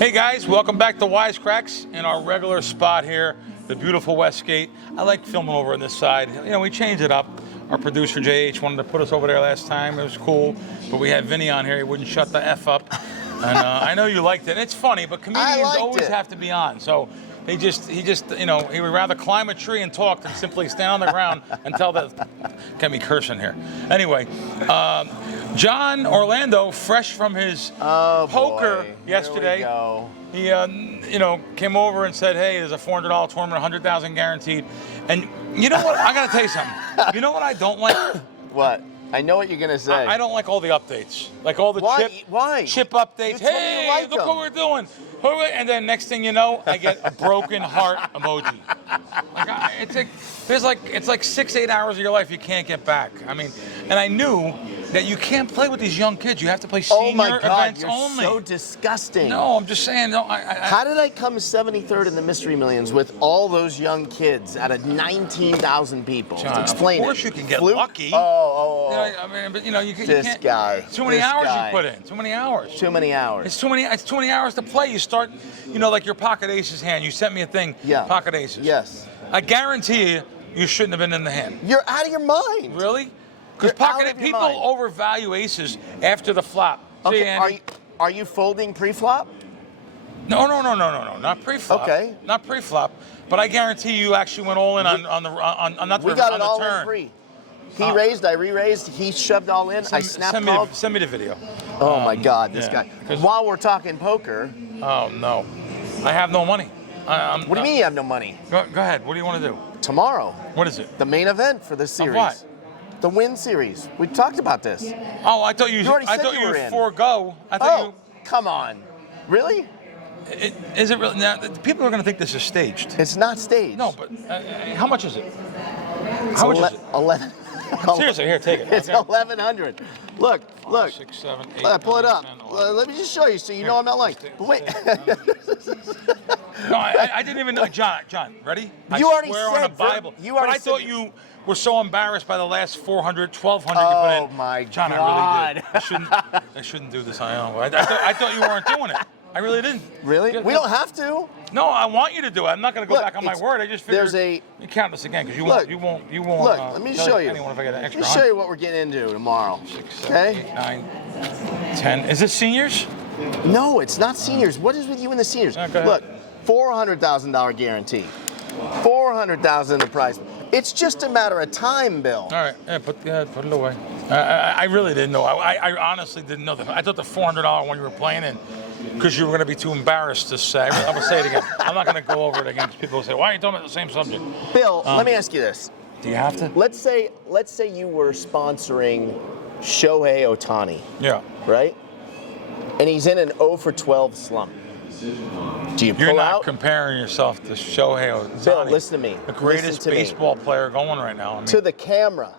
Hey guys, welcome back to WagerTalk in our regular spot here, the beautiful Westgate. I like filming over on this side. You know, we changed it up. Our producer JH wanted to put us over there last time. It was cool, but we had Vinny on here. He wouldn't shut the F up. And I know you liked it. It's funny, but comedians always have to be on. So he just, you know, he would rather climb a tree and talk than simply stand on the ground and tell that. Can be cursing here. Anyway, Jon Orlando, fresh from his poker yesterday. He, you know, came over and said, "Hey, there's a $400 tournament, $100,000 guaranteed." And you know what? I gotta tell you something. You know what I don't like? What? I know what you're gonna say. I don't like all the updates, like all the chip updates. Hey, look what we're doing. And then next thing you know, I get a broken heart emoji. It's like 6-8 hours of your life you can't get back. I mean, and I knew that you can't play with these young kids. You have to play senior events only. So disgusting. No, I'm just saying. No, How did I come 73rd in the Mystery Millions with all those young kids out of 19,000 people? Jon, explain it. Of course you can get lucky. Oh. You know, I mean, but you know, you can't. This guy. Too many hours you put in. Too many hours. Too many hours. It's too many hours to play. You start, you know, like your pocket aces hand. You sent me a thing. Yeah. Pocket aces. Yes. I guarantee you shouldn't have been in the hand. You're out of your mind. Really? Because people overvalue aces after the flop. Okay. See, Andy? Are you folding pre-flop? No, not pre-flop. Okay. Not pre-flop. But I guarantee you actually went all in on not the turn. We got it all in free. He raised, I re-raised, he shoved all in, I snapped called. Send me the video. Oh my God, this guy. While we're talking poker. Oh no, I have no money. What do you mean you have no money? Go ahead, what do you want to do? Tomorrow. What is it? The main event for this series. Of what? The Win Series. We talked about this. Oh, I thought you would forego. Come on. Really? Is it really? Now, people are going to think this is staged. It's not staged. No, but how much is it? How much is it? 11. Seriously, here, take it. It's 1,100. Look. 5, 6, 7, 8, pull it 9, up. 10, Let me just show you so you know I'm not lying. But wait. No, I didn't even know. John, ready? You already swear said on the Bible. But I thought you were so embarrassed by the last 400, 1,200 you put in. Oh my John, God. I really did. I shouldn't do this. I know. I thought you weren't doing it. I really didn't. Really? We don't have to. No, I want you to do it. I'm not going to go back on my word. I just figured you count this again because you won't. Look, let me show you. Anyone if I get an extra. Let me show you what we're getting into tomorrow. 6, 7, 8, 9, 10. Is this seniors? No, it's not seniors. What is with you and the seniors? Look, $400,000 guarantee. $400,000 in the prize. It's just a matter of time, Bill. All right, yeah, put it away. I really didn't know. I honestly didn't know that. I thought the $400 one you were playing in, because you were going to be too embarrassed to say. I'm going to say it again. I'm not going to go over it again because people will say, "Why are you talking about the same subject?" Bill, let me ask you this. Do you have to? Let's say you were sponsoring Shohei Ohtani. Yeah. Right? And he's in an 0 for 12 slump. Do you pull You're not out? comparing yourself to Shohei Ohtani. Bill, listen to me. The greatest baseball player going right now. I mean, to the camera.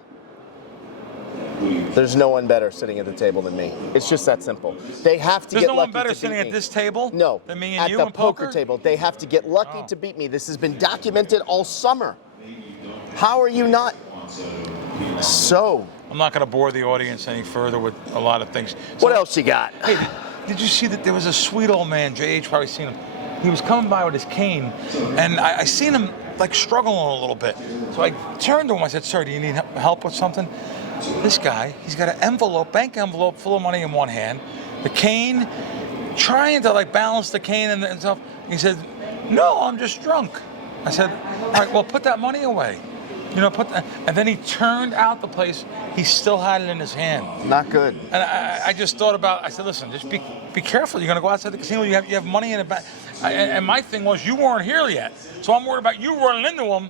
There's no one better sitting at the table than me. It's just that simple. They have to get lucky to beat me. There's no one better sitting at this table? No. Than me and you at in the poker table. They have to get lucky to beat me. This has been documented all summer. How are you not so? I'm not going to bore the audience any further with a lot of things. What else you got? Hey, did you see that there was a sweet old man, JH probably seen him. He was coming by with his cane, and I seen him like struggling a little bit. So I turned to him, I said, "Sir, do you need help with something?" This guy, he's got an envelope, bank envelope full of money in one hand, the cane, trying to like balance the cane and stuff. He said, "No, I'm just drunk." I said, "All right, well, put that money away." You know, and then he turned out the place. He still had it in his hand. Not good. And I just thought about. I said, "Listen, just be careful. You're going to go outside the casino. You have money in the back." And my thing was, you weren't here yet, so I'm worried about you running into him.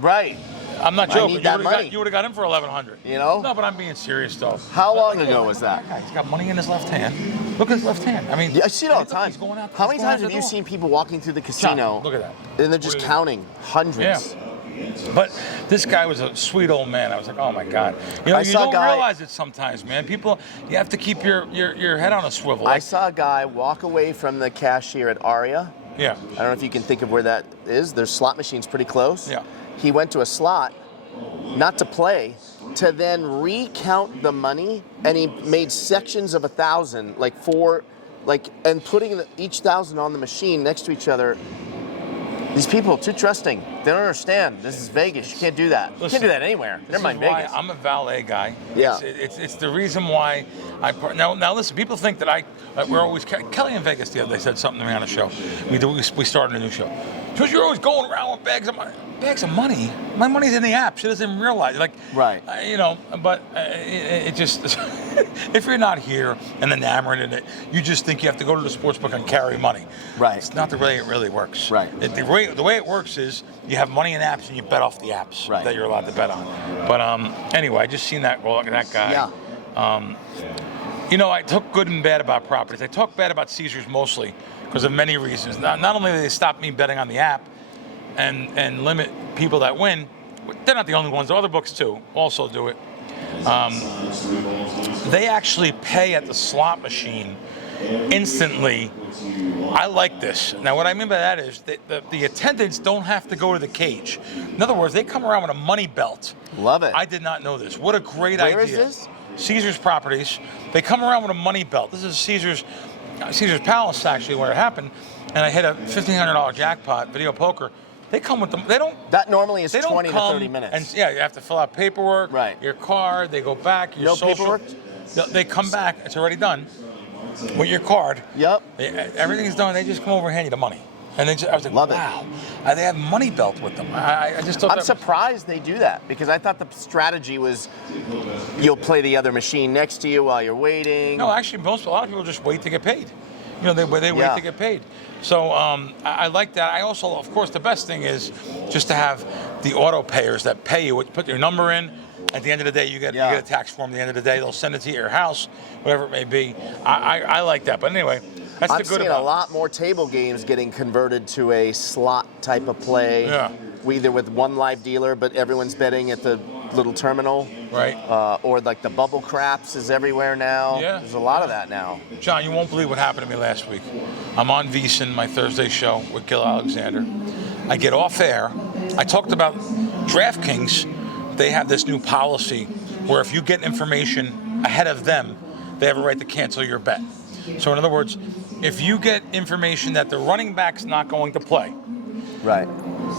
Right. I'm not joking. You would have got him for $1,100. You know? No, but I'm being serious though. How long ago was that? He's got money in his left hand. Look at his left hand. I mean, yeah, I see it all the time. He's going out, How many times have you seen people walking through the casino? John, look at that. And they're just counting hundreds. Yeah. But this guy was a sweet old man. I was like, oh my God. You know, you don't realize it sometimes, man. People, you have to keep your head on a swivel. I saw a guy walk away from the cashier at Aria. Yeah. I don't know if you can think of where that is. There's slot machines pretty close. Yeah. He went to a slot, not to play, to then recount the money, and he made sections of 1,000, like 4 Like, and putting each 1,000 on the machine next to each other. These people are too trusting. They don't understand. This is Vegas. You can't do that. You can't do that anywhere. Never mind Vegas. I'm a valet guy. Yeah. It's the reason why now listen. People think that we're always Kelly in Vegas the other day said something to me on a show. We started a new show. She goes, "You're always going around with bags of money." Bags of money? My money's in the app. She doesn't even realize. Like, right. But it just if you're not here and enamored in it, you just think you have to go to the sports book and carry money. Right. It's not the way it really works. Right. The way it works is you have money in apps and you bet off the apps that you're allowed to bet on. But anyway, I just seen that guy. Yeah. I talk good and bad about properties. I talk bad about Caesars mostly because of many reasons. Not only do they stop me betting on the app and limit people that win, they're not the only ones. The other books too also do it. They actually pay at the slot machine instantly. I like this. Now, what I mean by that is that the attendants don't have to go to the cage. In other words, they come around with a money belt. Love it. I did not know this. What a great idea. Where is this? Caesars Properties. They come around with a money belt. This is Caesars Palace, actually, where it happened. And I hit a $1,500 jackpot, video poker. They come with them. They don't. That normally is 20 to 30 minutes. And you have to fill out paperwork. Right. Your card. They go back. Your social. Paperwork? They come back. It's already done. With your card. Yep. Everything's done. They just come over and hand you the money. And I was like, Love wow. They have money belt with them. I just thought I'm surprised they do that because I thought the strategy was you'll play the other machine next to you while you're waiting. No, actually, a lot of people just wait to get paid. They wait to get paid. So I like that. I also, of course, the best thing is just to have the auto payers that pay you. Put your number in. At the end of the day, you get a tax form. At the end of the day, they'll send it to your house, whatever it may be. I like that. But anyway, that's the good I'm seeing about a lot more table games getting converted to a slot type of play. Yeah. Either with one live dealer, but everyone's betting at the little terminal. Right. Or like the bubble craps is everywhere now. Yeah. There's a lot of that now. John, you won't believe what happened to me last week. I'm on VSiN, my Thursday show with Gil Alexander. I get off air. I talked about Draftkings. They have this new policy where if you get information ahead of them, they have a right to cancel your bet. So in other words, if you get information that the running back's not going to play, right.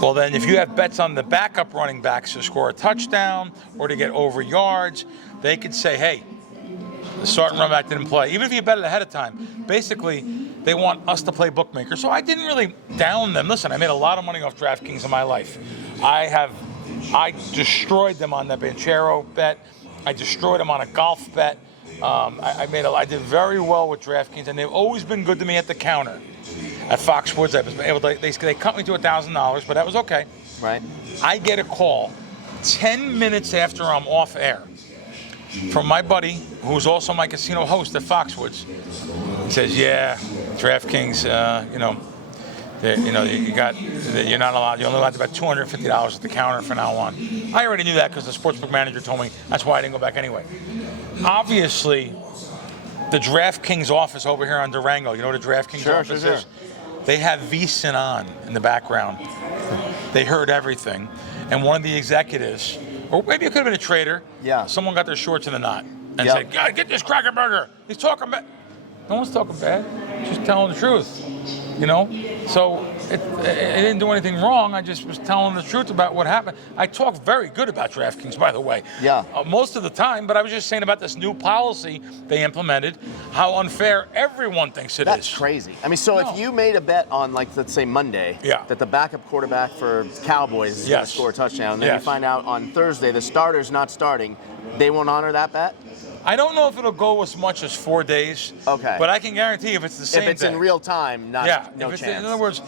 Well, then if you have bets on the backup running backs to score a touchdown or to get over yards, they could say, hey, the starting running back didn't play. Even if you bet it ahead of time, basically they want us to play bookmakers. So I didn't really down them. Listen, I made a lot of money off DraftKings in my life. I destroyed them on the Banchero bet. I destroyed them on a golf bet. I did very well with DraftKings, and they've always been good to me at the counter. At Foxwoods, I was able to. They cut me to $1,000, but that was okay. Right. I get a call 10 minutes after I'm off air from my buddy, who's also my casino host at Foxwoods. He says, "Yeah, DraftKings, you're not allowed. You're only allowed to bet $250 at the counter from now on." I already knew that because the sportsbook manager told me. That's why I didn't go back anyway. Obviously, the DraftKings office over here on Durango. You know what a DraftKings office is? They have VSiN on in the background. They heard everything, and one of the executives, or maybe it could have been a trader. Yeah. Someone got their shorts in a knot and said, "Gotta get this Krackomberger. He's talking bad." No one's talking bad. Just telling the truth. So it didn't do anything wrong. I just was telling the truth about what happened. I talk very good about DraftKings, by the way. Yeah. Most of the time, but I was just saying about this new policy they implemented, how unfair everyone thinks it is. That's crazy. I mean, so if you made a bet on, like, let's say Monday, that the backup quarterback for Cowboys is going to score a touchdown, then you find out on Thursday the starter's not starting, they won't honor that bet? I don't know if it'll go as much as 4 days. Okay. But I can guarantee if it's the same day. If it's in real time, no chance. In other words,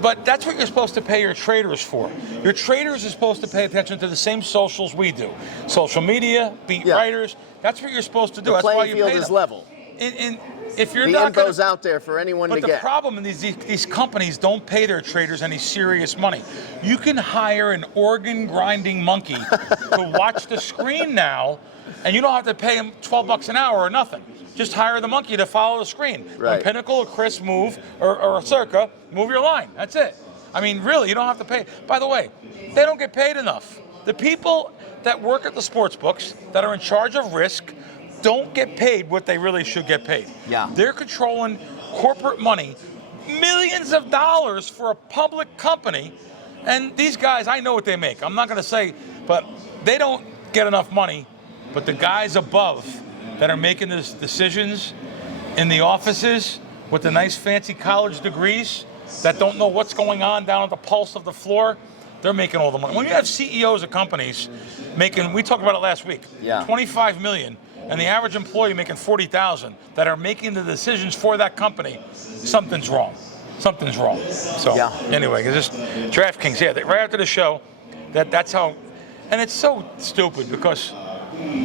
but that's what you're supposed to pay your traders for. Your traders are supposed to pay attention to the same socials we do. Social media, beat writers, that's what you're supposed to do. The playing field is level. If you're the not info's out there for anyone to get. But the problem is these companies don't pay their traders any serious money. You can hire an organ grinding monkey to watch the screen now, and you don't have to pay him $12 an hour or nothing. Just hire the monkey to follow the screen. Right. When Pinnacle or Chris move, or Circa, move your line. That's it. I mean, really, you don't have to pay. By the way, they don't get paid enough. The people that work at the sports books that are in charge of risk, don't get paid what they really should get paid. Yeah. They're controlling corporate money, millions of dollars for a public company. And these guys, I know what they make. I'm not going to say, but they don't get enough money. But the guys above that are making these decisions in the offices with the nice fancy college degrees that don't know what's going on down at the pulse of the floor, they're making all the money. When you have CEOs of companies making, we talked about it last week, $25 million, and the average employee making $40,000 that are making the decisions for that company, something's wrong. Something's wrong. So anyway, it's just DraftKings. Yeah, right after the show, that's how, and it's so stupid because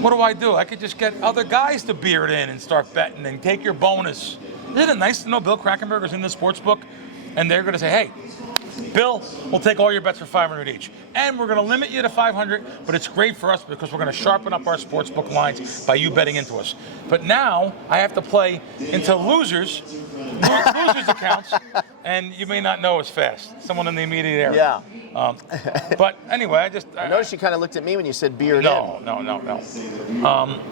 what do? I could just get other guys to beer it in and start betting and take your bonus. Isn't it nice to know Bill Krackomberger's in the sports book, and they're going to say, hey, Bill, we'll take all your bets for $500 each. And we're going to limit you to $500, but it's great for us because we're going to sharpen up our sportsbook lines by you betting into us. But now I have to play into losers accounts, and you may not know as fast. Someone in the immediate area. Yeah. But anyway, I noticed you kind of looked at me when you said beer. No.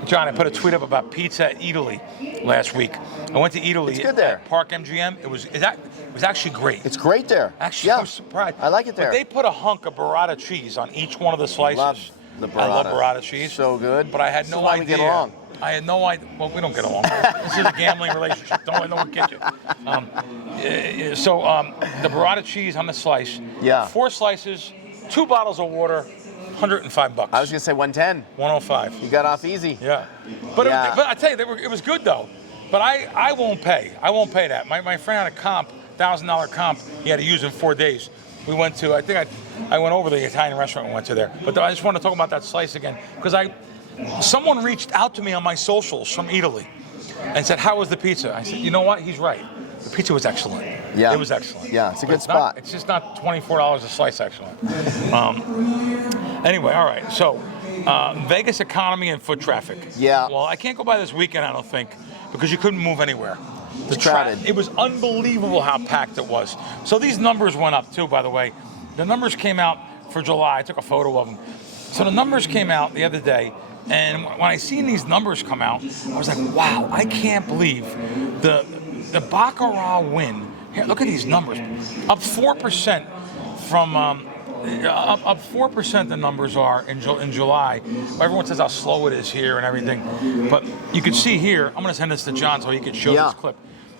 John, I put a tweet up about pizza at Italy last week. I went to Italy. It's good there. At Park MGM. It was actually great. It's great there. Actually, I was surprised. I like it there. But they put a hunk of burrata cheese on each one of the slices. I love burrata cheese. So good. But I had no idea. We get along. I had no idea. Well, we don't get along. This is a gambling relationship. Don't let no one kid you. The burrata cheese on the slice. Yeah. 4 slices, 2 bottles of water, $105. I was gonna say 110. 105. You got off easy. Yeah. But I tell you, it was good though. But I won't pay. I won't pay that. My friend had a comp, $1,000 comp. He had to use in 4 days. We went to. I think I went over the Italian restaurant we went to there. But I just want to talk about that slice again because someone reached out to me on my socials from Italy and said, how was the pizza? I said, you know what? He's right. The pizza was excellent. Yeah. It was excellent. Yeah, it's a good spot. It's just not $24 a slice, actually. Anyway, all right. So, Vegas economy and foot traffic. Yeah. Well, I can't go by this weekend, I don't think, because you couldn't move anywhere. Crowded. It was unbelievable how packed it was. So these numbers went up, too, by the way. The numbers came out for July. I took a photo of them. So the numbers came out the other day. And when I seen these numbers come out, I was like, wow, I can't believe the Baccarat win. Here, look at these numbers. Up 4% from, up 4% the numbers are in July. Everyone says how slow it is here and everything. But you can see here, I'm going to send this to John so he can show this clip.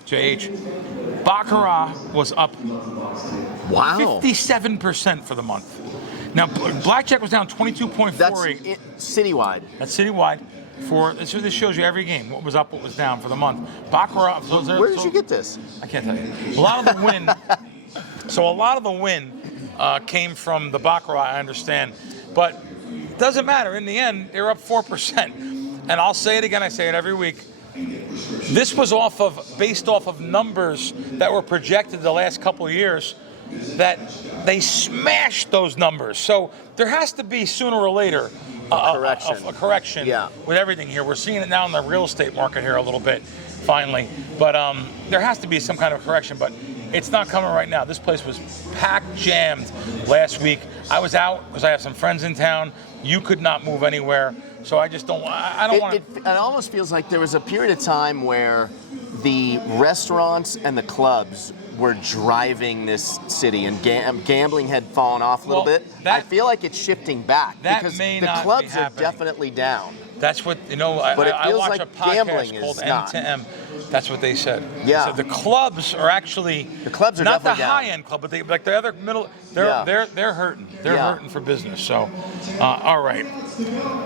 JH. Baccarat was up 57% for the month. Now, blackjack was down 22.48. That's citywide. That's citywide. This shows you every game, what was up, what was down for the month. Baccarat. Where did you get this? I can't tell you. A lot of the win. So a lot of the win came from the Baccarat, I understand. But it doesn't matter. In the end, they're up 4%. And I'll say it again. I say it every week. This was based off of numbers that were projected the last couple of years that they smashed those numbers. So there has to be sooner or later a correction with everything here. We're seeing it now in the real estate market here a little bit, finally. But there has to be some kind of correction, but it's not coming right now. This place was packed, jammed last week. I was out because I have some friends in town. You could not move anywhere. So I just don't, I don't want to. It almost feels like there was a period of time where the restaurants and the clubs were driving this city, and gambling had fallen off a little bit. I feel like it's shifting back because the clubs are definitely down. That's what, I watch like a podcast called M2M. That's what they said. Yeah. So the clubs are actually not the high-end club, but like the other middle. They're hurting. They're hurting for business. So, all right,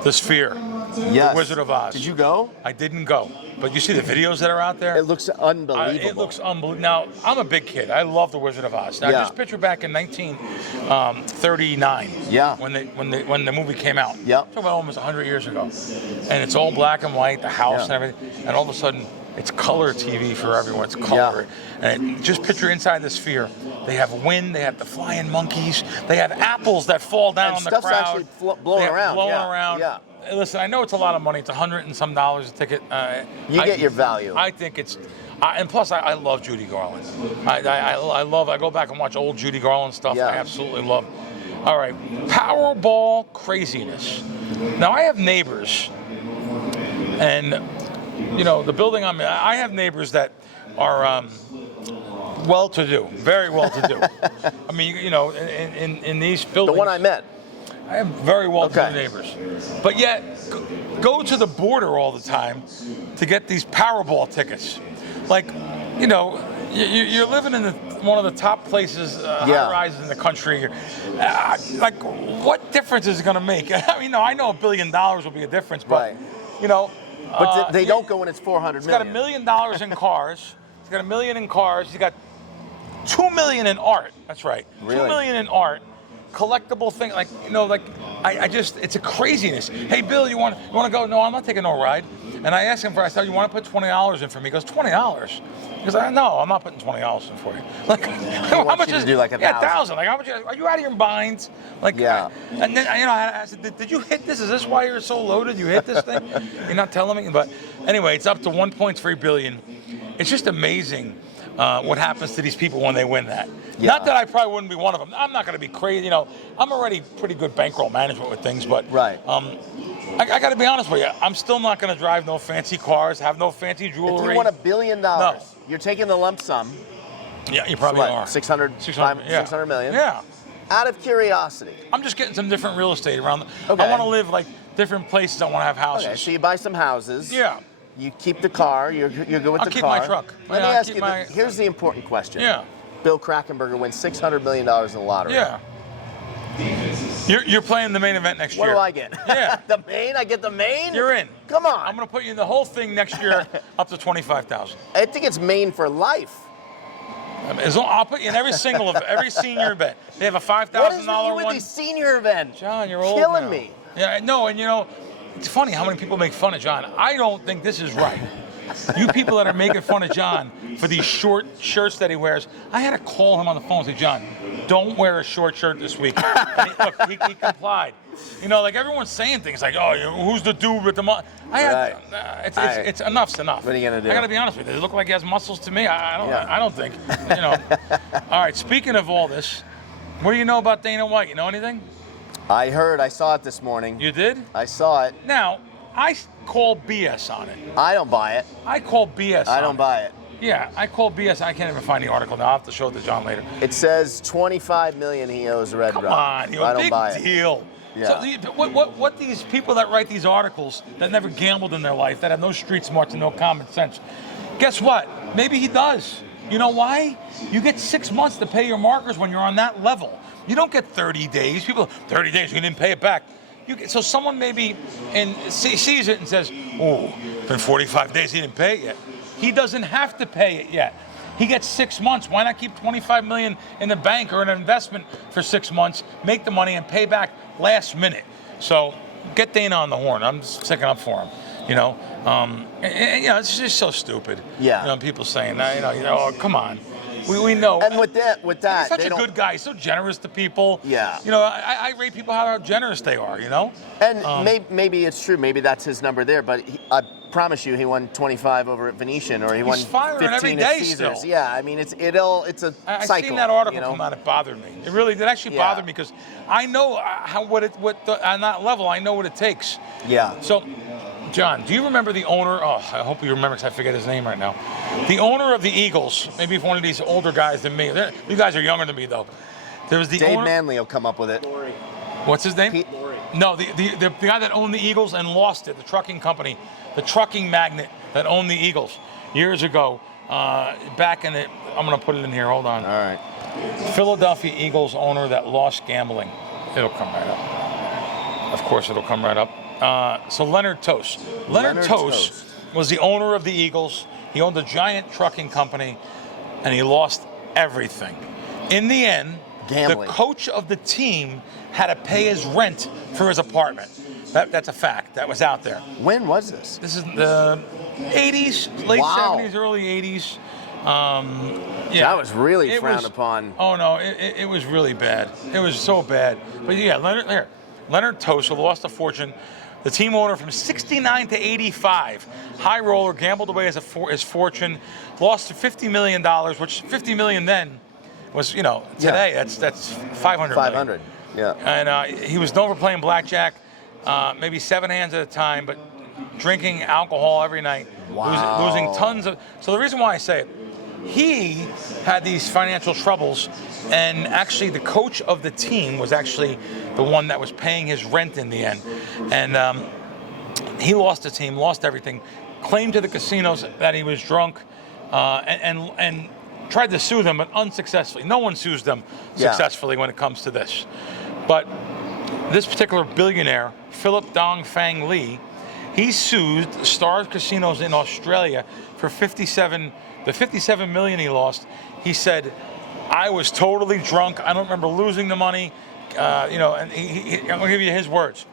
the Sphere. Yes. The Wizard of Oz. Did you go? I didn't go. But you see the videos that are out there? It looks unbelievable. It looks unbelievable. Now, I'm a big kid. I love the Wizard of Oz. Now, just picture back in 1939. When the movie came out. Yeah. Talk about almost 100 years ago. And it's all black and white, the house and everything. And all of a sudden, it's color TV for everyone. It's color. And just picture inside the Sphere. They have wind. They have the flying monkeys. They have apples that fall down on the crowd. Stuff's actually blowing around. Yeah. Listen, I know it's a lot of money. It's $100 and some a ticket. You get your value. I think it's, and plus I love Judy Garland. I go back and watch old Judy Garland stuff. I absolutely love. All right, Powerball craziness. Now I have neighbors And, you know, the building I'm in, I have neighbors that are well-to-do, very well-to-do. I mean, you know, in these buildings. The one I met. I have very well-to-do neighbors. But yet, go to the border all the time to get these Powerball tickets. Like, you know, you're living in one of the top places, high-rises in the country. Like, what difference is it going to make? I mean, I know $1 billion will be a difference, but, you know. But they don't go when it's 400 million. He's got $1 million in cars. He's got $1 million in cars. He's got $2 million in art. That's right. Really? $2 million in art. Collectible thing, like, you know, like, I just, it's a craziness. Hey, Bill, you want to go? No, I'm not taking no ride. And I asked him I said, you want to put $20 in for me? He goes, $20? He goes, no, I'm not putting $20 in for you. Like, how much is? Do like $1,000. Like, how much? Are you out of your mind? Like, And then, you know, I said, did you hit this? Is this why you're so loaded? You hit this thing? You're not telling me. But anyway, it's up to 1.3 billion. It's just amazing. What happens to these people when they win that. Not that I probably wouldn't be one of them. I'm not going to be crazy. You know, I'm already pretty good bankroll management with things, but I got to be honest with you. I'm still not going to drive no fancy cars, have no fancy jewelry. If you won $1 billion, you're taking the lump sum. Yeah, you probably are. 600 million. Yeah. Out of curiosity. I'm just getting some different real estate around. I want to live like different places. I want to have houses. Okay, so you buy some houses. Yeah. You keep the car. You're good with the car. I'll keep my truck. Let me ask you. Here's the important question. Yeah. Bill Krackomberger wins $600 million in the lottery. Yeah. You're playing the main event next year. What do I get? Yeah. The main? I get the main? You're in. Come on. I'm going to put you in the whole thing next year up to $25,000. I think it's main for life. I'll put you in every senior event. They have a $5,000 What is wrong one. with these senior events? John, you're old Killing now. me. Yeah, no, and you know, it's funny how many people make fun of John. I don't think this is right. You people that are making fun of John for these short shirts that he wears, I had to call him on the phone and say, John, don't wear a short shirt this week. And he complied. You know, like everyone's saying things like, oh, who's the dude with the muscle? It's enough's enough. What are you going to do? I got to be honest with you. Does it look like he has muscles to me? I don't think. You know. All right, speaking of all this, what do you know about Dana White? You know anything? I saw it this morning. You did? I saw it. Now, I call BS on it. I don't buy it. I call BS I don't buy it. Yeah, I call BS. I can't even find the article now. I'll have to show it to John later. It says $25 million he owes Red Rock. Come on, I don't buy it. deal. Yeah. So what these people that write these articles that never gambled in their life, that have no street smarts and no common sense, guess what? Maybe he does. You know why? You get 6 months to pay your markers when you're on that level. You don't get 30 days. People, 30 days, you didn't pay it back. So someone maybe sees it and says, oh, it's been 45 days, he didn't pay it yet. He doesn't have to pay it yet. He gets 6 months. Why not keep $25 million in the bank or an investment for 6 months, make the money, and pay back last minute? So get Dana on the horn. I'm just sticking up for him. You know, and, you know, it's just so stupid. Yeah. You know, people saying that. You know, oh, come on. We know. And with that, he's such a good guy. He's so generous to people. Yeah. You know, I rate people how generous they are. You know. And maybe it's true. Maybe that's his number there. But I promise you, he won 25 over at Venetian, or he won 15 every day at Caesars. still. Yeah. I mean, it's a cycle. I seen that article come out. It bothered me. It really did. Actually bothered me because I know on that level. I know what it takes. Yeah. So. John, do you remember the owner? Oh, I hope you remember because I forget his name right now. The owner of the Eagles, maybe one of these older guys than me. You guys are younger than me, though. There was the Dave owner. Manley will come up with it. What's his name? Pete. No, the guy that owned the Eagles and lost it, the trucking company, the trucking magnate that owned the Eagles years ago, back in it. I'm going to put it in here. Hold on. All right. Philadelphia Eagles owner that lost gambling. It'll come right up. Of course, it'll come right up. So Leonard Tost. Leonard Tost was the owner of the Eagles. He owned a giant trucking company, and he lost everything. In the end, gambling. The coach of the team had to pay his rent for his apartment. That's a fact. That was out there. When was this? This is the 80s, late 70s, early 80s. That was really frowned upon. Oh, no, it was really bad. It was so bad. But yeah, Leonard Tost, who lost a fortune. The team owner from 69 to 85, high roller, gambled away his fortune, lost to $50 million, which $50 million then was, you know, today that's $500 million. Yeah. And he was known for playing blackjack, maybe 7 hands at a time, but drinking alcohol every night, Wow. losing tons of. So the reason why I say it, he had these financial troubles, and actually the coach of the team was actually the one that was paying his rent in the end, and he lost the team, lost everything, claimed to the casinos that he was drunk, and tried to sue them, but unsuccessfully. No one sues them successfully when it comes to this. But this particular billionaire, Philip Dong Fang Lee, he sued Star Casinos in Australia for the 57 million he lost. He said, I was totally drunk. I don't remember losing the money. And I'm going to give you his words.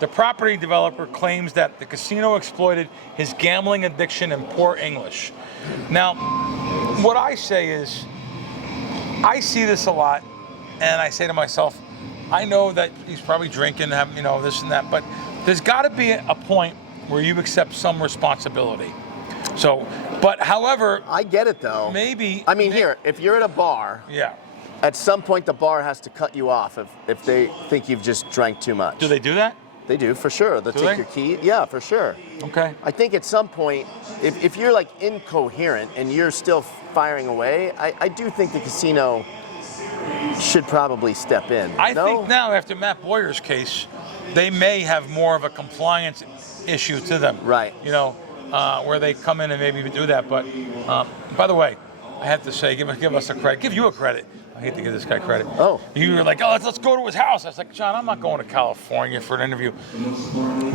The property developer claims that the casino exploited his gambling addiction and poor English. Now, what I say is, I see this a lot, and I say to myself, I know that he's probably drinking, this and that, but there's got to be a point where you accept some responsibility. So, but however, I get it though. Maybe. I mean, here, if you're at a bar, at some point the bar has to cut you off if they think you've just drank too much. Do they do that? They do, for sure. They'll take your key. Yeah, for sure. Okay. I think at some point, if you're like incoherent and you're still firing away, I do think the casino should probably step in. I think now, after Matt Boyer's case, they may have more of a compliance issue to them. Right. Where they come in and maybe do that. But by the way, I have to say, give us a credit. Give you a credit. I hate to give this guy credit. Oh. You were like, let's go to his house. I was like, John, I'm not going to California for an interview.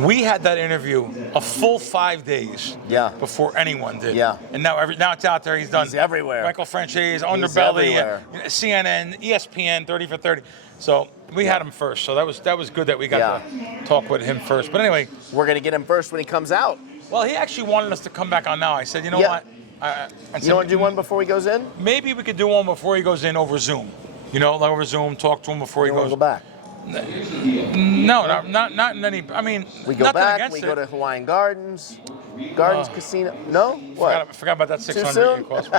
We had that interview a full 5 days before anyone did. Yeah. And now it's out there. He's done. He's everywhere. Michael Franchise, Underbelly, CNN, ESPN, 30 for 30. So we had him first. So that was good that we got to talk with him first. But anyway. We're going to get him first when he comes out. Well, he actually wanted us to come back on now. I said, you know what? You want to do one before he goes in? Maybe we could do one before he goes in over Zoom. Like over Zoom, talk to him before he goes. Go back. No, not in any. I mean, we go back. We go to Hawaiian Gardens Casino. No, what? Forgot about that 600 Too soon? you cost me.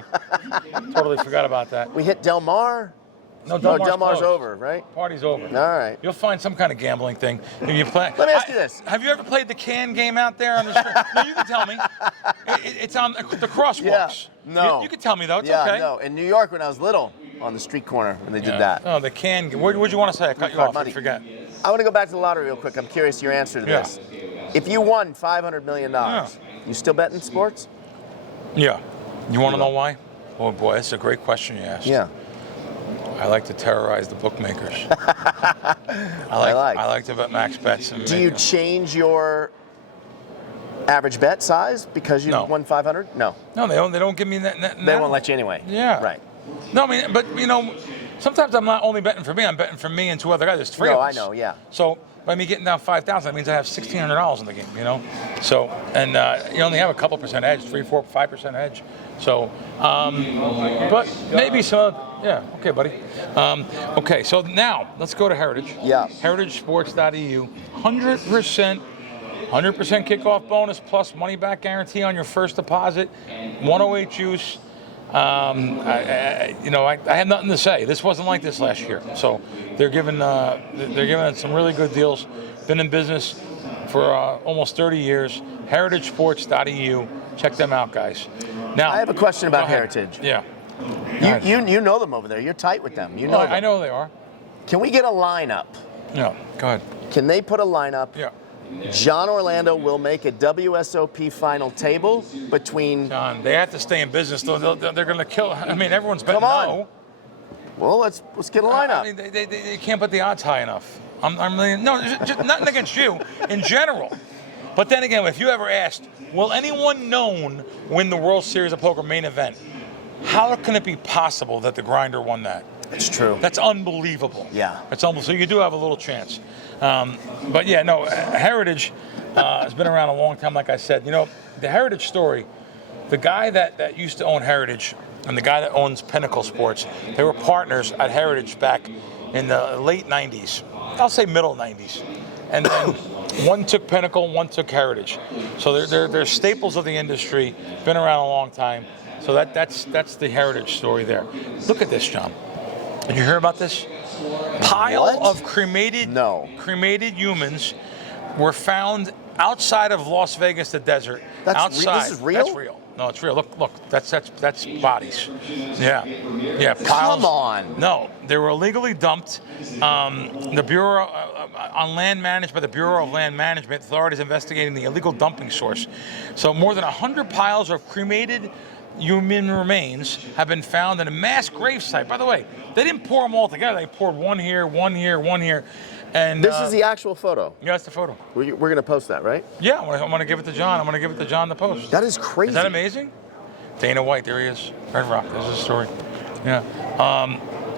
Totally forgot about that. We hit Del Mar. No, Del Mar's over, right? Party's over. All right. You'll find some kind of gambling thing. If you play. Let me ask you this. Have you ever played the can game out there on the street? No, you can tell me. It's on the crosswalks. Yeah. No. You can tell me, though. It's okay. No. In New York, when I was little, on the street corner, when they did that. Oh, the can game. What'd you want to say? I cut you off. I forget. I want to go back to the lottery real quick. I'm curious your answer to this. If you won $500 million, you still betting sports? Yeah. You want to know why? Oh, boy, that's a great question you asked. Yeah. I like to terrorize the bookmakers. I like to bet max bets. Do you change your average bet size because you won 500? No. No, they don't give me that. They won't let you anyway. Yeah. Right. No, I mean, but sometimes I'm not only betting for me. I'm betting for me and two other guys. There's three of us. No, I know. Yeah. So by me getting down 5,000, that means I have $1,600 in the game. So and you only have a couple percent edge, 3, 4, 5% edge. So, but maybe some. Yeah, okay, buddy. Okay, so now let's go to Heritage. Yeah. HeritageSports.eu. 100% kickoff bonus plus money back guarantee on your first deposit. 108 juice. I have nothing to say. This wasn't like this last year. So they're giving us some really good deals. Been in business for almost 30 years. HeritageSports.eu. Check them out, guys. Now I have a question about Heritage. Yeah. You know them over there. You're tight with them. You know them. I know they are. Can we get a lineup? Yeah. Go ahead. Can they put a lineup? Yeah. Jon Orlando will make a WSOP final table between. John, they have to stay in business. They're going to kill. I mean, everyone's betting no. Well, let's get a lineup. I mean, they can't put the odds high enough. I'm really just nothing against you in general. But then again, if you ever asked, will anyone known win the World Series of Poker main event? How can it be possible that the Grinder won that? It's true. That's unbelievable. Yeah. It's unbelievable. So you do have a little chance. But yeah, no, Heritage has been around a long time, like I said. The Heritage story, the guy that used to own Heritage and the guy that owns Pinnacle Sports, they were partners at Heritage back in the late 90s. I'll say middle 90s. And then one took Pinnacle, one took Heritage. So they're staples of the industry, been around a long time. So that's the Heritage story there. Look at this, John. Did you hear about this? Pile of cremated humans were found outside of Las Vegas, the desert. Outside. This is real? That's real. No, it's real. Look. That's bodies. Yeah. Piles. Come on. No, they were illegally dumped. The Bureau on Land Management, by the Bureau of Land Management, authorities investigating the illegal dumping source. So more than 100 piles of cremated human remains have been found in a mass gravesite. By the way, they didn't pour them all together. They poured one here, one here, one here. And this is the actual photo. Yeah, that's the photo. We're going to post that, right? Yeah, I'm going to give it to John. I'm going to give it to John to post. That is crazy. Is that amazing? Dana White, there he is. Red Rock, there's his story. Yeah.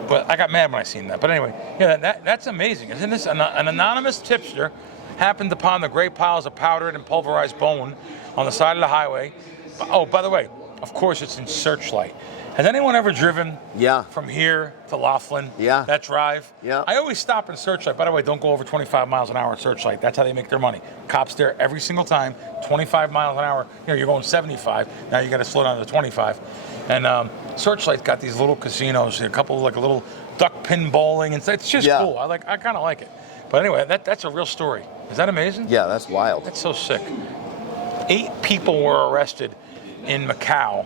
But I got mad when I seen that. But anyway, yeah, that's amazing. Isn't this an anonymous tipster happened upon the great piles of powdered and pulverized bone on the side of the highway. Oh, by the way, of course it's in Searchlight. Has anyone ever driven from here to Laughlin? Yeah. That drive? Yeah. I always stop in Searchlight. By the way, don't go over 25 miles an hour at Searchlight. That's how they make their money. Cops there every single time, 25 miles an hour. You know, you're going 75. Now you got to slow down to 25. And Searchlight's got these little casinos, a couple of like a little duck pin bowling. And it's just cool. I kind of like it. But anyway, that's a real story. Is that amazing? Yeah, that's wild. That's so sick. 8 people were arrested in Macau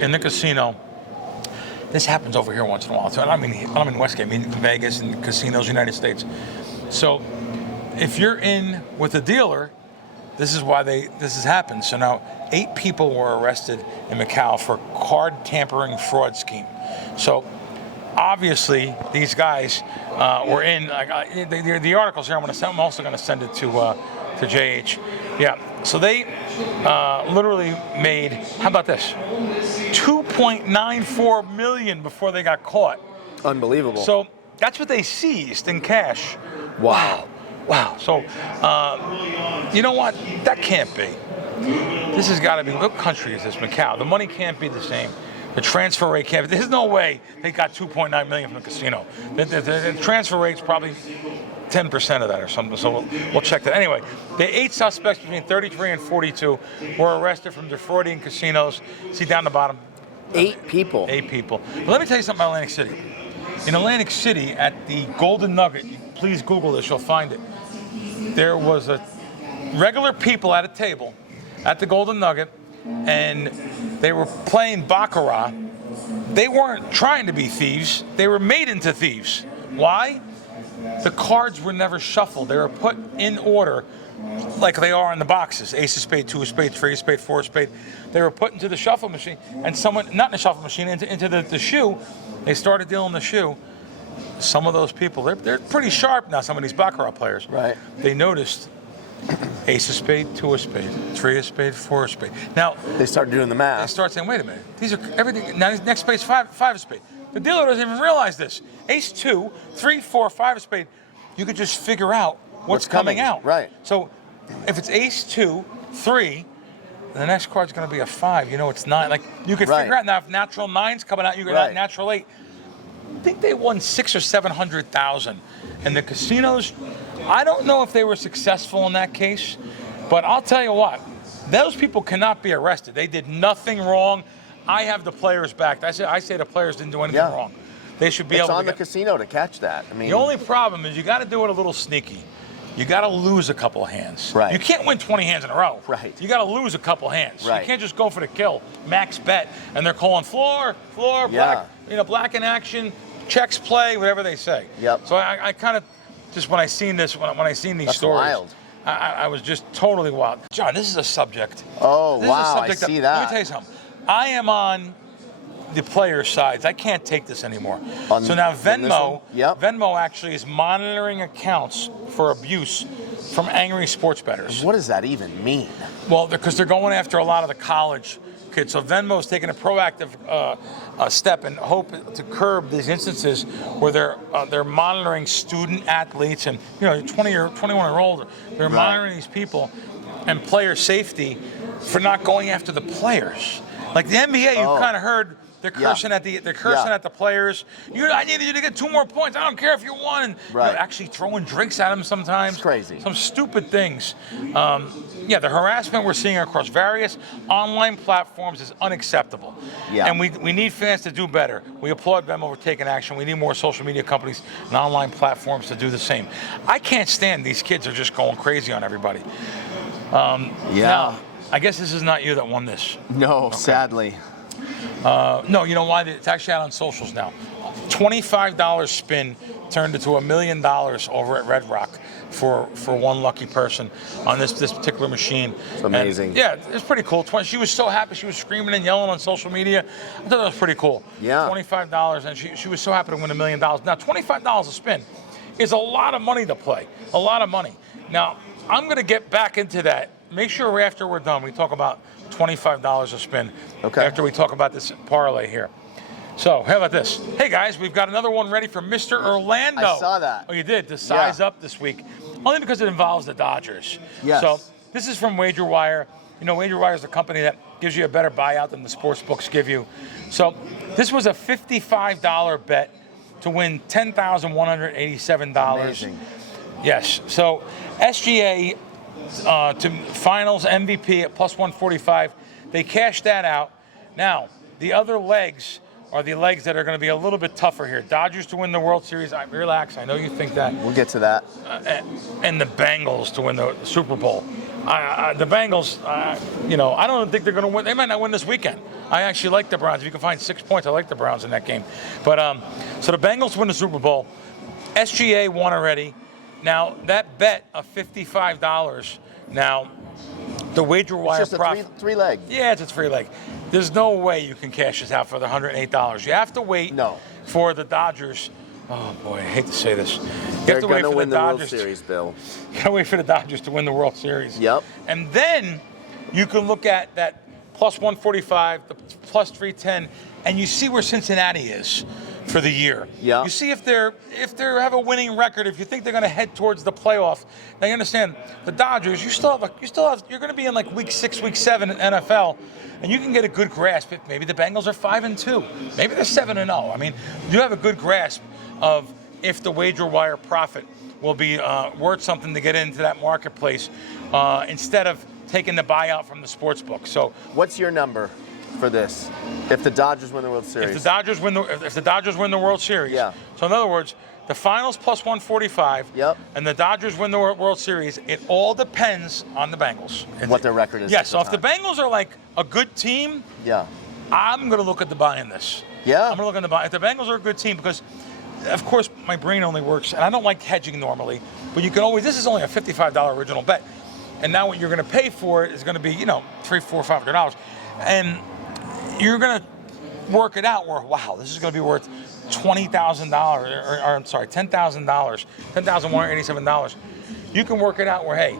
in the casino. This happens over here once in a while. So I'm in Westgate, I mean Vegas and casinos, United States. So if you're in with a dealer, this is why this has happened. So now 8 people were arrested in Macau for card tampering fraud scheme. So obviously these guys were in. The articles here. I'm also going to send it to JH. Yeah. So they literally made, how about this, $2.94 million before they got caught. Unbelievable. So that's what they seized in cash. Wow. So you know what? That can't be. This has got to be. What country is this? Macau. The money can't be the same. The transfer rate can't be. There's no way they got $2.9 million from the casino. The transfer rate's probably 10% of that or something, so we'll check that. Anyway, the 8 suspects between 33 and 42 were arrested from defrauding casinos. See down the bottom? 8 people. 8 people. But let me tell you something about Atlantic City. In Atlantic City, at the Golden Nugget, please Google this, you'll find it. There was a regular people at a table at the Golden Nugget, and they were playing Baccarat. They weren't trying to be thieves. They were made into thieves. Why? The cards were never shuffled. They were put in order like they are in the boxes. Ace of spade, 2 of spade, 3 of spade, 4 of spade. They were put into the shuffle machine, and someone, not in the shuffle machine, into the shoe. They started dealing the shoe. Some of those people, they're pretty sharp now, some of these Baccarat players. Right. They noticed Ace of spade, 2 of spade, 3 of spade, 4 of spade. Now, they started doing the math. They start saying, wait a minute, these are everything. Now, next spade's 5 of spade. The dealer doesn't even realize this. Ace 2, 3, 4, 5 of spade. You could just figure out what's coming out. Right. So if it's Ace 2, 3, the next card's going to be a 5. You know it's 9. Like you could figure out now if natural 9's coming out, you could out natural 8. I think they won $600,000 or $700,000, and the casinos. I don't know if they were successful in that case, but I'll tell you what, those people cannot be arrested. They did nothing wrong. I have the players back. I say the players didn't do anything wrong. They should be able to. It's on the casino to catch that. I mean, the only problem is you got to do it a little sneaky. You got to lose a couple of hands. Right. You can't win 20 hands in a row. Right. You got to lose a couple hands. Right. You can't just go for the kill, max bet, and they're calling floor, black, black in action, checks play, whatever they say. Yep. So I kind of just when I seen this, when I seen these stories, wild. I was just totally wild. John, this is a subject. Oh, wow, I Let see me that. tell you something. I am on the player sides. I can't take this anymore. So now Venmo actually is monitoring accounts for abuse from angry sports bettors. What does that even mean? Well, because they're going after a lot of the college kids. So Venmo's taking a proactive step and hope to curb these instances where they're monitoring student athletes and 20 or 21 or older. They're monitoring these people and player safety for not going after the players. Like the NBA, you've kind of heard They're cursing at the players. I needed you to get 2 more points. I don't care if you won. Right. They're actually throwing drinks at them sometimes. It's crazy. Some stupid things. The harassment we're seeing across various online platforms is unacceptable. Yeah. And we need fans to do better. We applaud Venmo for taking action. We need more social media companies and online platforms to do the same. I can't stand these kids are just going crazy on everybody. Now, I guess this is not you that won this. No, okay. Sadly. No, you know why? It's actually out on socials now. $25 spin turned into $1 million over at Red Rock for one lucky person on this particular machine. It's amazing. And, it's pretty cool. She was so happy. She was screaming and yelling on social media. I thought that was pretty cool. Yeah. $25, and she was so happy to win $1 million. Now, $25 a spin is a lot of money to play. A lot of money. Now, I'm going to get back into that. Make sure after we're done, we talk about $25 a spin. Okay. After we talk about this parlay here. So, how about this? Hey, guys, we've got another one ready for Mr. Orlando. I saw that. Oh, you did? To size up this week. Only because it involves the Dodgers. Yes. So, this is from WagerWire. You know, WagerWire is the company that gives you a better buyout than the sports books give you. So, this was a $55 bet to win $10,187. Amazing. Yes. So, SGA to finals MVP at plus 145. They cashed that out. Now, the other legs are the legs that are going to be a little bit tougher here. Dodgers to win the World Series. Relax. I know you think that. We'll get to that. And the Bengals to win the Super Bowl. The Bengals, I don't think they're going to win. They might not win this weekend. I actually like the Browns. If you can find 6 points, I like the Browns in that game. But so the Bengals win the Super Bowl. SGA won already. Now, that bet of $55, now, the WagerWire it's just a three leg. Yeah, it's a 3-leg. There's no way you can cash this out for the $108. You have to wait for the Dodgers. Oh, boy, I hate to say this. They're going to win the World Series, Bill. You got to wait for the Dodgers to win the World Series. Yep. And then you can look at that plus 145, the plus 310, and you see where Cincinnati is for the year. Yeah. You see if they have a winning record, if you think they're going to head towards the playoff. Now you understand the Dodgers. You're going to be in like week 6, week 7 in NFL, and you can get a good grasp. Maybe the Bengals are 5-2. Maybe they're 7-0. I mean, you have a good grasp of if the WagerWire profit will be worth something to get into that marketplace instead of taking the buyout from the sports book. So, what's your number for this? If the Dodgers win the World Series. If the Dodgers win the World Series. Yeah. So in other words, the finals plus 145. Yep. And the Dodgers win the World Series. It all depends on the Bengals. What their record is. Yeah. So if the Bengals are like a good team. Yeah. I'm going to look at the buy in this. Yeah. I'm going to look at the buy. If the Bengals are a good team, because of course my brain only works, and I don't like hedging normally, but you can always. This is only a $55 original bet, and now what you're going to pay for it is going to be $300, $400, $500, and you're going to work it out where, wow, this is going to be worth $20,000, or I'm sorry, $10,000, $10,187. You can work it out where, hey,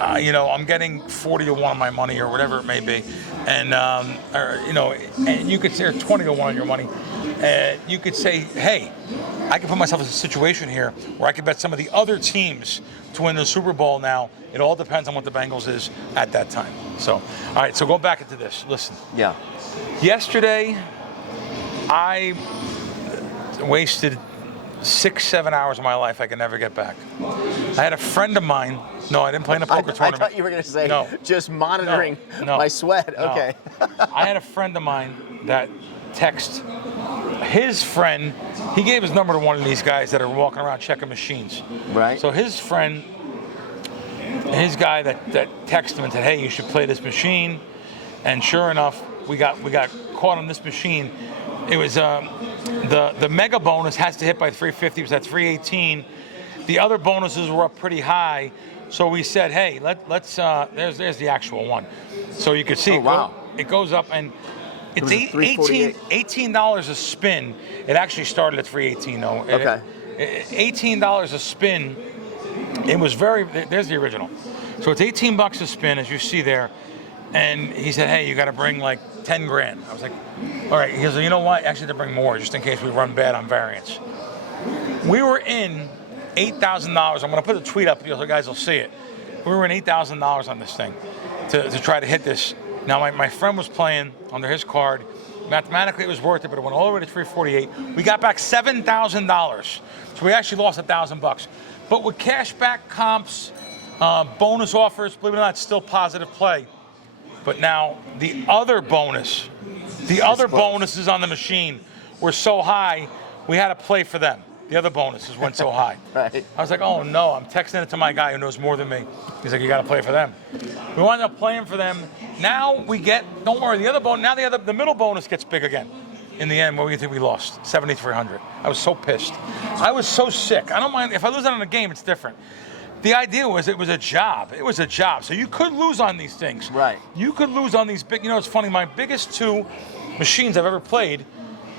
I'm getting 40 to 1 on my money or whatever it may be, and and you could say 20 to 1 on your money. You could say, hey, I can put myself in a situation here where I could bet some of the other teams to win the Super Bowl now. It all depends on what the Bengals is at that time. So, all right, so go back into this. Listen. Yeah. Yesterday, I wasted 6-7 hours of my life I can never get back. I had a friend of mine. No, I didn't play in a poker tournament. I thought you were going to say just monitoring my sweat. No. Okay. I had a friend of mine that text his friend. He gave his number to one of these guys that are walking around checking machines. Right. So his friend, his guy that texted him and said, hey, you should play this machine. And sure enough, we got caught on this machine. It was the mega bonus has to hit by 350. It was at 318. The other bonuses were up pretty high, so we said, hey, let's there's the actual one. So you could see it goes up, and it's $18 a spin. It actually started at 318 though. Okay. $18 a spin. It was there's the original. So it's $18 a spin, as you see there. And he said, hey, you got to bring like 10 grand. I was like, all right. He goes, you know what? Actually, to bring more, just in case we run bad on variance. We were in $8,000. I'm going to put the tweet up so you guys will see it. We were in $8,000 on this thing to try to hit this. Now, my friend was playing under his card. Mathematically, it was worth it, but it went all the way to 348. We got back $7,000, so we actually lost $1,000. But with cashback comps, bonus offers, believe it or not, it's still positive play. But now the other bonuses on the machine were so high, we had to play for them. The other bonuses went so high. Right. I was like, oh no, I'm texting it to my guy who knows more than me. He's like, you got to play for them. We wound up playing for them. Now we get, don't worry, the middle bonus gets big again. In the end, what do you think we lost? 7,300. I was so pissed. I was so sick. I don't mind, if I lose on a game, it's different. The idea was it was a job. It was a job. So you could lose on these things. Right. You could lose on these big, it's funny, my biggest two machines I've ever played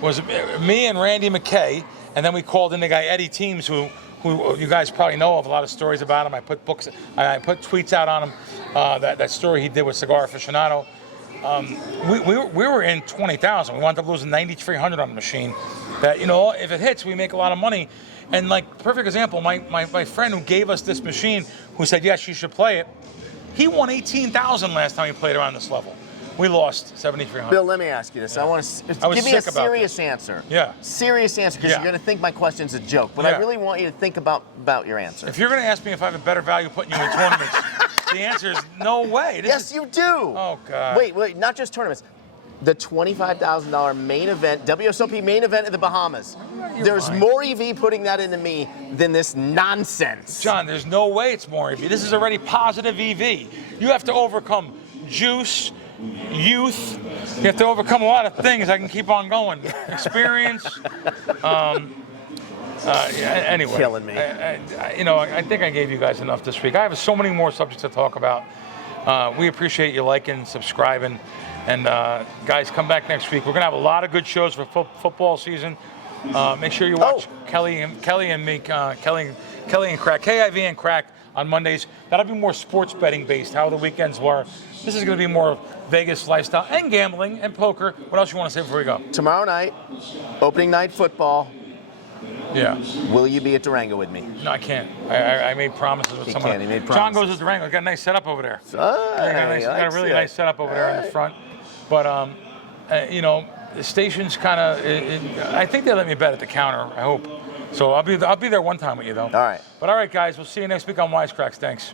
was me and Randy McKay, and then we called in the guy Eddie Teams, who you guys probably know of a lot of stories about him. I put tweets out on him. That story he did with Cigar Aficionado. We were in 20,000. We wound up losing 9,300 on the machine. That if it hits, we make a lot of money. And like perfect example, my friend who gave us this machine, who said yes, you should play it. He won 18,000 last time he played around this level. We lost 7,300. Bill, let me ask you this. Yeah. I want to give me a serious answer. Yeah. Serious answer, because you're going to think my question's a joke. But I really want you to think about your answer. If you're going to ask me if I have a better value putting you in tournaments, the answer is no way. Yes, you do. Oh, God. Wait, not just tournaments. The $25,000 main event, WSOP main event in the Bahamas. There's more EV putting that into me than this nonsense. John, there's no way it's more EV. This is already positive EV. You have to overcome juice, youth. You have to overcome a lot of things. I can keep on going. Experience. Anyway. Killing me. I think I gave you guys enough this week. I have so many more subjects to talk about. We appreciate you liking, subscribing. And guys, come back next week. We're gonna have a lot of good shows for football season. Make sure you watch Kelly and me, Kelly and Crack, KIV and Crack on Mondays. That'll be more sports betting based, how the weekends were. This is gonna be more Vegas lifestyle and gambling and poker. What else you want to say before we go? Tomorrow night, opening night football. Yeah. Will you be at Durango with me? No, I can't. I made promises with someone. He made promises. John goes to Durango. He's got a nice setup over there. Got a really nice setup over there in the front. But, the station's kind of, I think they let me bet at the counter, I hope. So I'll be there one time with you, though. All right. But all right, guys, we'll see you next week on Wisecracks. Thanks.